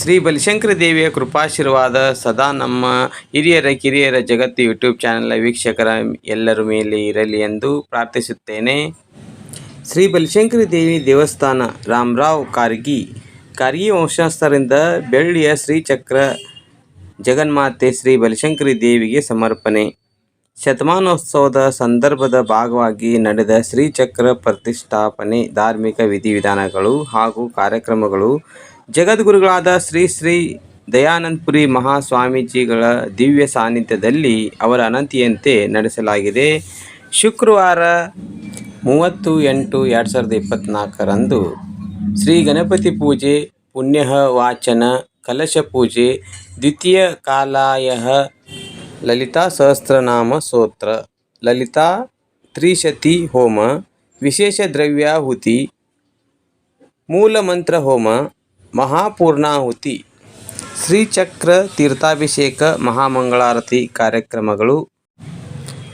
ಶ್ರೀ ಬಲಿಶಂಕರ ದೇವಿಯ ಕೃಪಾಶೀರ್ವಾದ ಸದಾ ನಮ್ಮ ಹಿರಿಯರ ಕಿರಿಯರ ಜಗತ್ತು ಯೂಟ್ಯೂಬ್ ಚಾನೆಲ್ನ ವೀಕ್ಷಕರ ಎಲ್ಲರ ಮೇಲೆ ಇರಲಿ ಎಂದು ಪ್ರಾರ್ಥಿಸುತ್ತೇನೆ. ಶ್ರೀ ಬಲಿಶಂಕರಿ ದೇವಿ ದೇವಸ್ಥಾನ ರಾಮರಾವ್ ಕಾರ್ಗಿ ಕಾರ್ಗಿ ವಂಶಸ್ಥರಿಂದ ಬೆಳ್ಳಿಯ ಶ್ರೀಚಕ್ರ ಜಗನ್ಮಾತೆ ಶ್ರೀ ಬಲಿಶಂಕರಿ ದೇವಿಗೆ ಸಮರ್ಪಣೆ. ಶತಮಾನೋತ್ಸವದ ಸಂದರ್ಭದ ಭಾಗವಾಗಿ ನಡೆದ ಶ್ರೀಚಕ್ರ ಪ್ರತಿಷ್ಠಾಪನೆ ಧಾರ್ಮಿಕ ವಿಧಿವಿಧಾನಗಳು ಹಾಗೂ ಕಾರ್ಯಕ್ರಮಗಳು ಜಗದ್ಗುರುಗಳಾದ ಶ್ರೀ ಶ್ರೀ ದಯಾನಂದಪುರಿ ಮಹಾಸ್ವಾಮೀಜಿಗಳ ದಿವ್ಯ ಸಾನ್ನಿಧ್ಯದಲ್ಲಿ ಅವರ ಅನಂತಿಯಂತೆ ನಡೆಸಲಾಗಿದೆ. ಶುಕ್ರವಾರ ಮೂವತ್ತು ಎಂಟು ಎರಡು ಸಾವಿರದ ಇಪ್ಪತ್ತ್ನಾಲ್ಕರಂದು ಶ್ರೀ ಗಣಪತಿ ಪೂಜೆ ಪುಣ್ಯ ವಾಚನ, ಕಲಶ ಪೂಜೆ, ದ್ವಿತೀಯ ಕಾಲಾಯ ಲಲಿತಾ ಸಹಸ್ರನಾಮ ಸ್ತೋತ್ರ ಲಲಿತಾ ತ್ರಿಶತಿ ಹೋಮ, ವಿಶೇಷ ದ್ರವ್ಯಾಹುತಿ, ಮೂಲ ಮಂತ್ರ ಹೋಮ ಮಹಾಪೂರ್ಣಾಹುತಿ. ಶ್ರೀಚಕ್ರ ತೀರ್ಥಾಭಿಷೇಕ ಮಹಾಮಂಗಳಾರತಿ ಕಾರ್ಯಕ್ರಮಗಳು.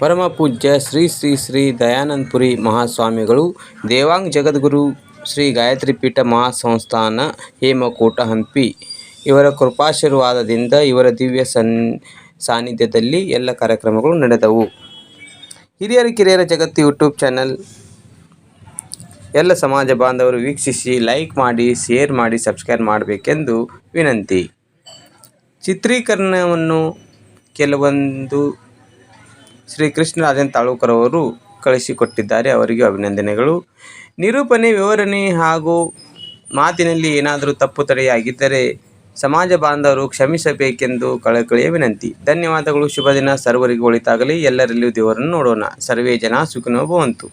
ಪರಮ ಪೂಜ್ಯ ಶ್ರೀ ಶ್ರೀ ಶ್ರೀ ದಯಾನಂದಪುರಿ ಮಹಾಸ್ವಾಮಿಗಳು. ದೇವಾಂಗ್ ಜಗದ್ಗುರು ಶ್ರೀ ಗಾಯತ್ರಿ ಪೀಠ ಮಹಾಸಂಸ್ಥಾನ ಹೇಮಕೂಟ ಹಂಪಿ. ಇವರ ಕೃಪಾಶೀರ್ವಾದದಿಂದ ಇವರ ದಿವ್ಯ ಸನ್, ಸಾನ್ನಿಧ್ಯದಲ್ಲಿ ಎಲ್ಲ ಕಾರ್ಯಕ್ರಮಗಳು ನಡೆದವು. ಹಿರಿಯರ ಕಿರಿಯರ ಜಗತ್ತು ಯೂಟ್ಯೂಬ್ ಚಾನಲ್ ಎಲ್ಲ ಸಮಾಜ ಬಾಂಧವರು ವೀಕ್ಷಿಸಿ ಲೈಕ್ ಮಾಡಿ ಶೇರ್ ಮಾಡಿ ಸಬ್ಸ್ಕ್ರೈಬ್ ಮಾಡಬೇಕೆಂದು ವಿನಂತಿ. ಚಿತ್ರೀಕರಣವನ್ನು ಕೆಲವೊಂದು ಶ್ರೀ ಕೃಷ್ಣರಾಜನ್ ತಾಳೂಕರವರು ಕಳಿಸಿಕೊಟ್ಟಿದ್ದಾರೆ. ಅವರಿಗೆ ಅಭಿನಂದನೆಗಳು. ನಿರೂಪಣೆ, ವಿವರಣೆ ಹಾಗೂ ಮಾತಿನಲ್ಲಿ ಏನಾದರೂ ತಪ್ಪು ತಡೆಯಾಗಿದ್ದರೆ ಸಮಾಜ ಬಾಂಧವರು ಕ್ಷಮಿಸಬೇಕೆಂದು ಕಳಕಳಿಯ ವಿನಂತಿ. ಧನ್ಯವಾದಗಳು. ಶುಭ ದಿನ. ಸರ್ವರಿಗೂ ಒಳಿತಾಗಲಿ. ಎಲ್ಲರಲ್ಲಿಯೂ ದೇವರನ್ನು ನೋಡೋಣ. ಸರ್ವೇ ಜನ ಸುಖಿನೋ ಭವಂತು.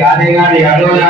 காதை காதை அலுவலா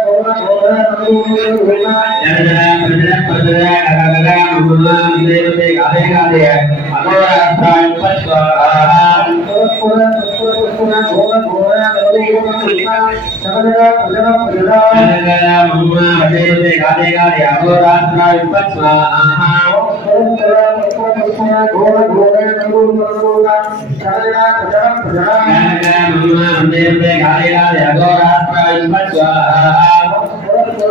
ఘోర ఘోర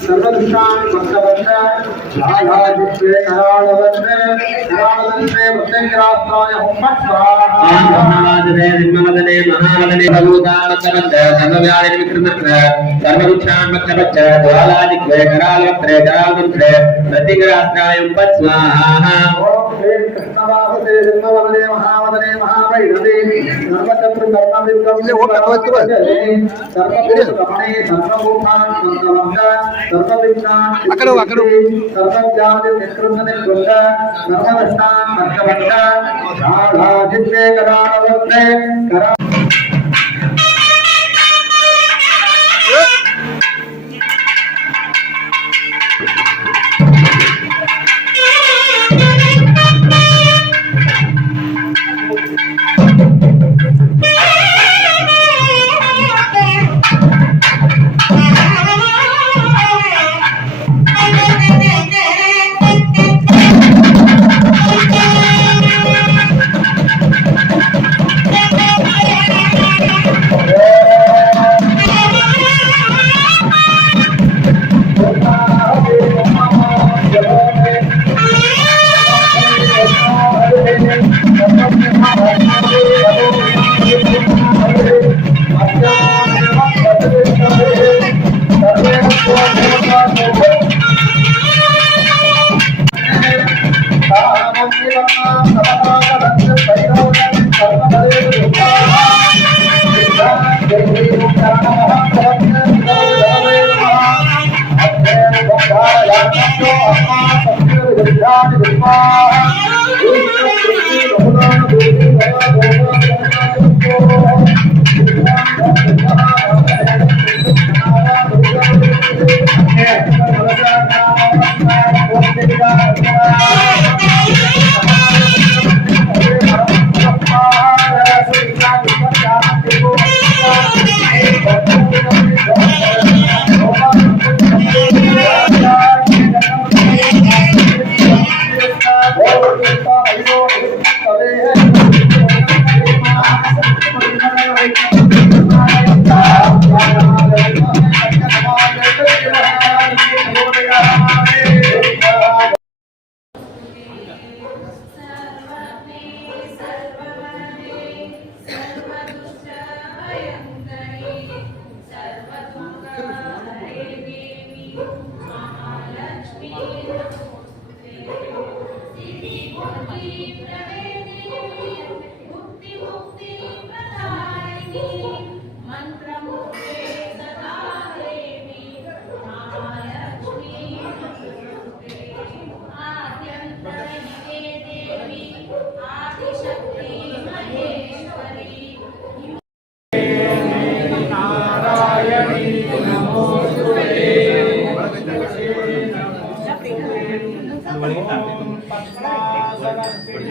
सर्वदुष्टान् भक्तवन्ने लालायुक्ते कराळवन्ने कराळवन्ने वृत्तेन्द्रास्ताय हुम्मत् स्वाहा ब्रह्मवादने विम्मवदने महावदने भगवतावतवन्ते सर्वव्याधिनि विकृतत्र सर्वदुष्टान् भक्तवच्च ज्वालादिक्ते कराळवन्त्रे कराळवन्त्रे वृत्तेन्द्रास्ताय हुम्मत् स्वाहा శ్రీం కృష్ణవాసే జన్మవదనే మహావదనే మహావైరదేవి సర్వచత్రు కర్మవిద్రమణే సర్వభూతాన్ సంతవంద సర్వవిజ్ఞాన్ సర్వజ్ఞాని నికృతని కృత సర్వదష్టాన్ భక్తవంద రాధాజిత్తే కరాణవత్తే కరా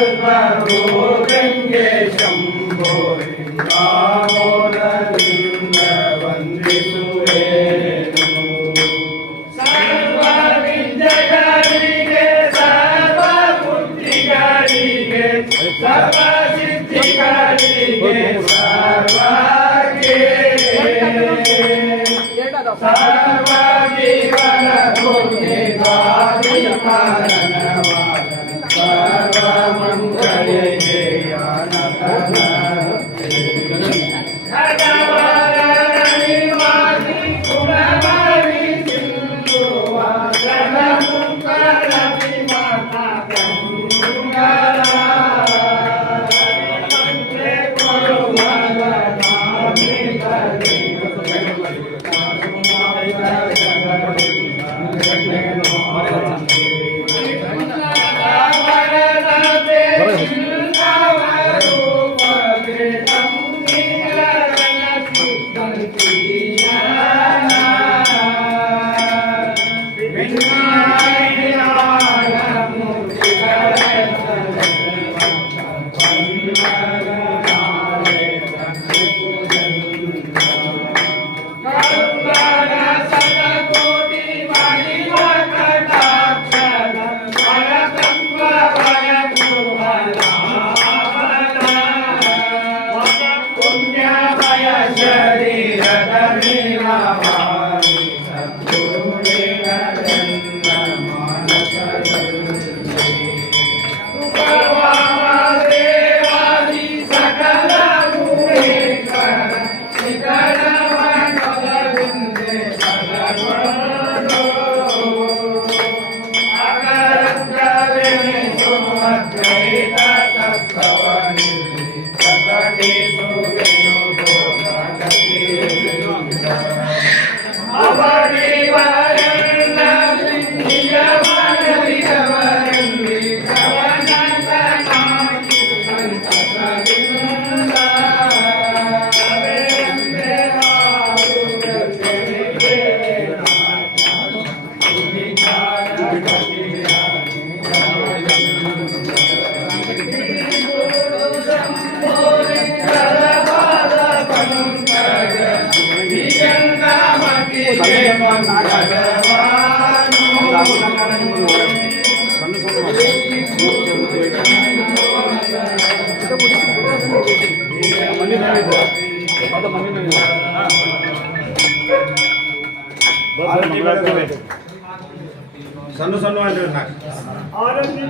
तत्त्वरूपेङ्गे शम्भो Para, para, ಸಣ್ಣ ಸಣ್ಣ ಅಂದ್ರೆ ಆರತಿ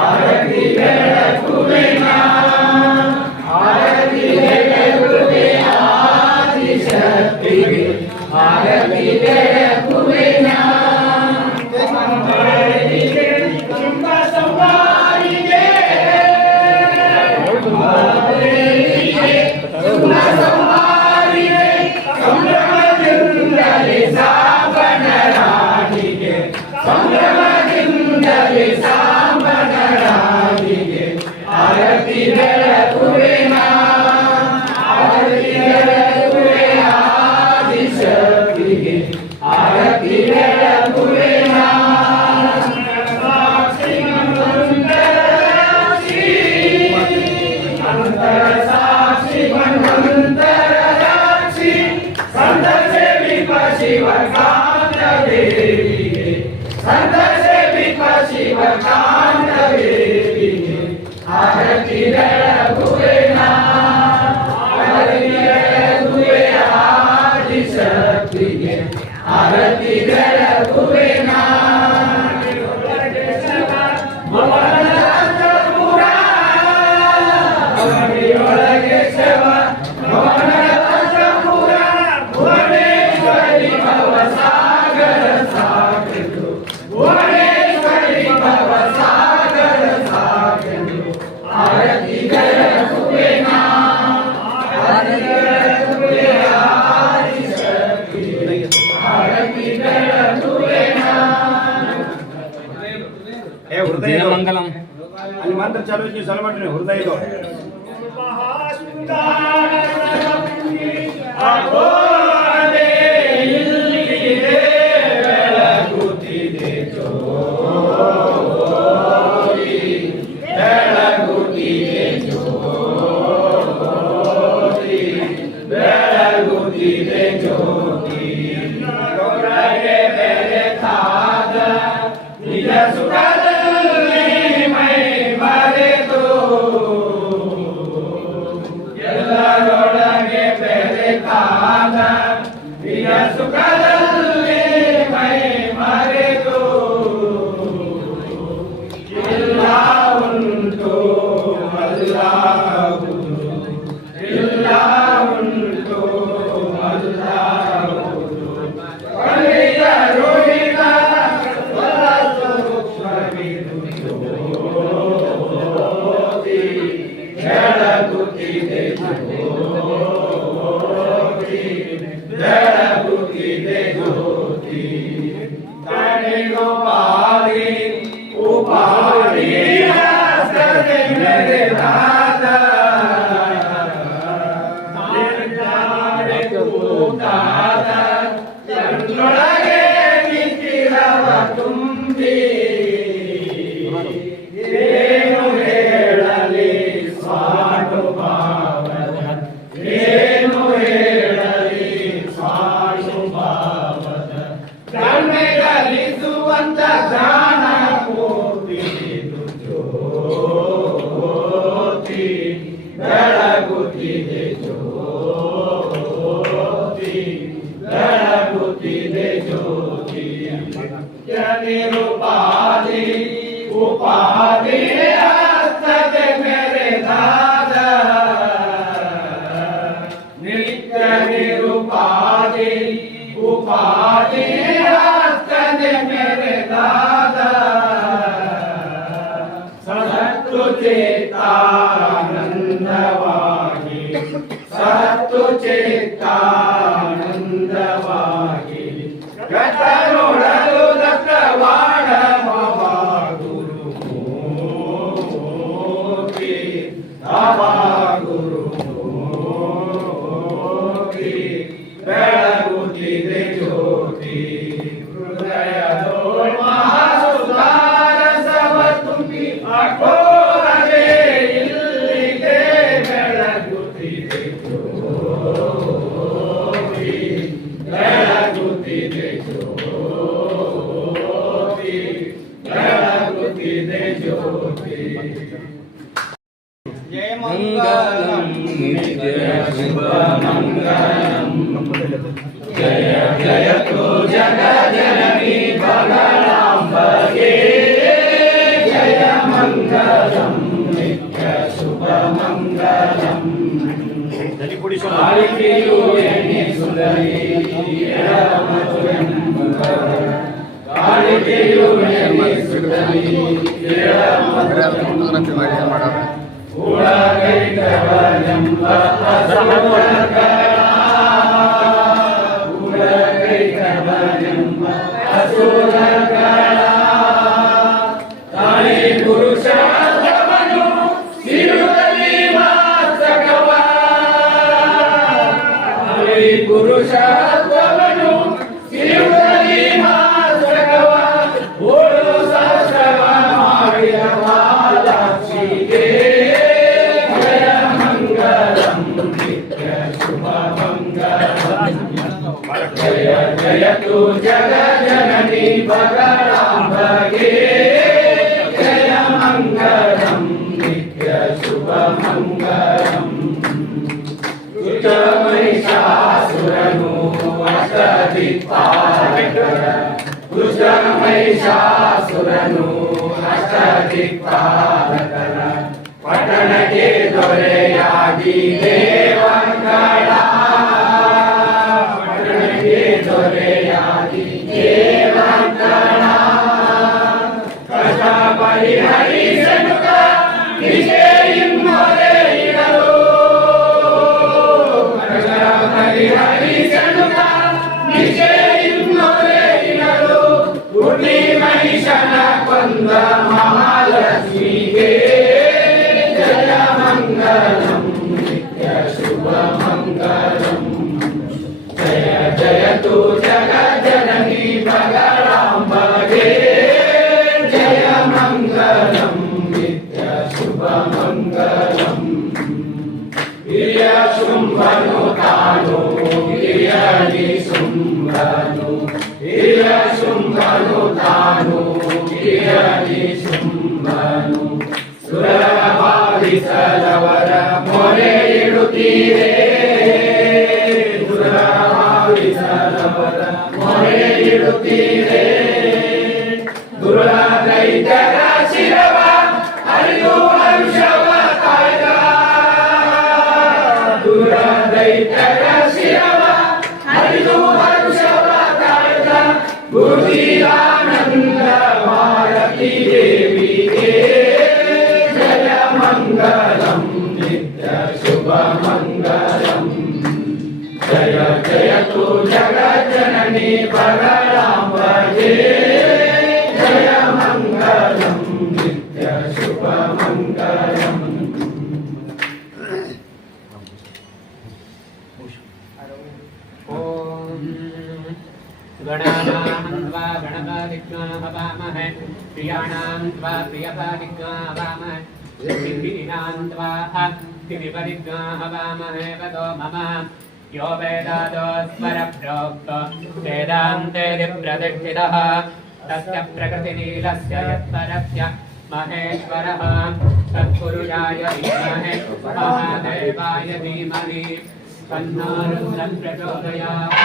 ಆರತಿ Hare Krishna ನಾಲ್ಕು ಏ చదివించి సెలబట్టిన హృదయంలో మంగళం నిత్య శుభమంగళం జయ జయతో జగజనని భగలాంబగే జయ మంగళం నిత్య శుభమంగళం ఆలికియు ఎని సుందరి ఎడమతుయం ఆలికియు ఎని సుందరి ఎడమ ಮಂತ್ರ ಚಾಲು ಇದ್ದು ಸಲ ಮಾಡ್ರಿ ಹೃದಯ ಮಹಿಷಾಸುರನು ಅಷ್ಟದಿಕ್ಪಾಲಕ ದುಷ್ಟ ಮಹಿಷಾಸುರನು ಅಷ್ಟದಿಕ್ಪಾಲಕ वामः प्रियाणां त्वा प्रियपादिग्गा वामः लक्ष्मीनां त्वा अक्तिविपरिग्गा वामः वदो मम यो वेदादोस्मरप्रोक्तो वेदान्तेरिप्रतिष्ठितः तस्य प्रकृतिनीलस्य यत्परस्य महेश्वरः। तत्पुरुषाय विद्महे महादेवाय धीमहि। तन्नो रुद्रं प्रचोदयात्।